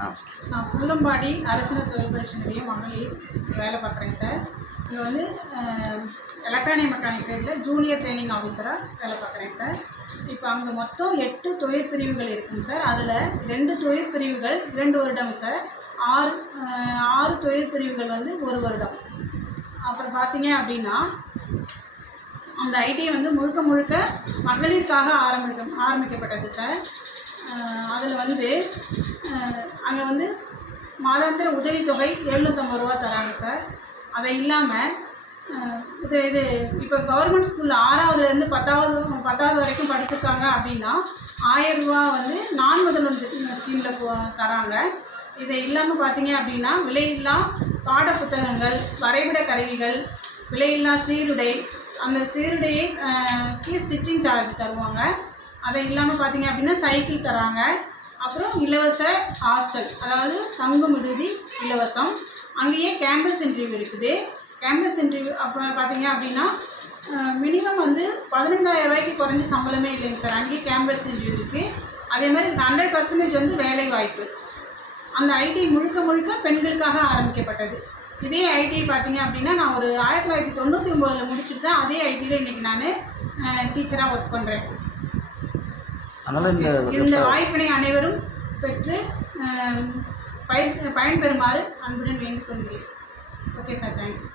நான் புல்லம்பாடி அரசு தொழில் பயிற்சி நிலையம் மகளிர் வேலை பார்க்குறேன் சார். இங்கே வந்து எலக்ட்ரானிக் மெக்கானிக்கலில் ஜூனியர் ட்ரைனிங் ஆஃபீஸராக வேலை பார்க்குறேன் சார். இப்போ அங்கே மொத்தம் 8 தொழிற்பிரிவுகள் இருக்குங்க சார். அதில் 2 தொழிற்பிரிவுகள் 2 வருடம் சார். 6 தொழிற்பிரிவுகள் வந்து 1 வருடம். அப்புறம் பார்த்தீங்க அப்படின்னா அந்த ஐடி வந்து முழுக்க மகளிருக்காக ஆரம்பிக்கப்பட்டது சார். அதில் வந்து அங்கே வந்து மாதாந்திர உதவித்தொகை 750 ரூபா தராங்க சார். அதை இல்லாமல் இது இப்போ கவர்மெண்ட் ஸ்கூலில் 6வதுலேருந்து 10வது வரைக்கும் படிச்சிருக்காங்க அப்படின்னா 1000 ரூபா வந்து நான் முதல்வன் ஸ்கீமில் தராங்க. இதை இல்லாமல் பார்த்தீங்க அப்படின்னா விலையில்லா பாட புத்தகங்கள், வரைபட கருவிகள், விலையில்லா சீருடை, அந்த சீருடையை ஸ்டிச்சிங் சார்ஜ் தருவாங்க. அதை இல்லாமல் பார்த்தீங்க அப்படின்னா சைக்கிள் தராங்க. அப்புறம் இலவச ஹாஸ்டல், அதாவது தங்கும் விடுதி இலவசம். அங்கேயே கேம்பஸ் இன்டர்வியூ இருக்குது. கேம்பஸ் இன்டர்வியூ அப்புறம் பார்த்தீங்க அப்படின்னா மினிமம் வந்து 15,000 ரூபாய்க்கு குறைஞ்ச சம்பளமே இல்லைங்க சார். அங்கேயே கேம்பஸ் இன்டர்வியூ இருக்குது. அதே மாதிரி 100% வந்து வேலை வாய்ப்பு. அந்த ஐடி முழுக்க பெண்களுக்காக ஆரம்பிக்கப்பட்டது. இதே ஐடி பார்த்தீங்க அப்படின்னா நான் ஒரு 1999 முடிச்சுட்டு தான் அதே ஐடியில் இன்றைக்கி நான் டீச்சராக ஒர்க் பண்ணுறேன். இந்த வாய்ப்பினை அனைவரும் பெற்று பயன்பெறுமாறு அன்புடன் வேண்டிக் கொள்கிறேன். Okay sir, thank you.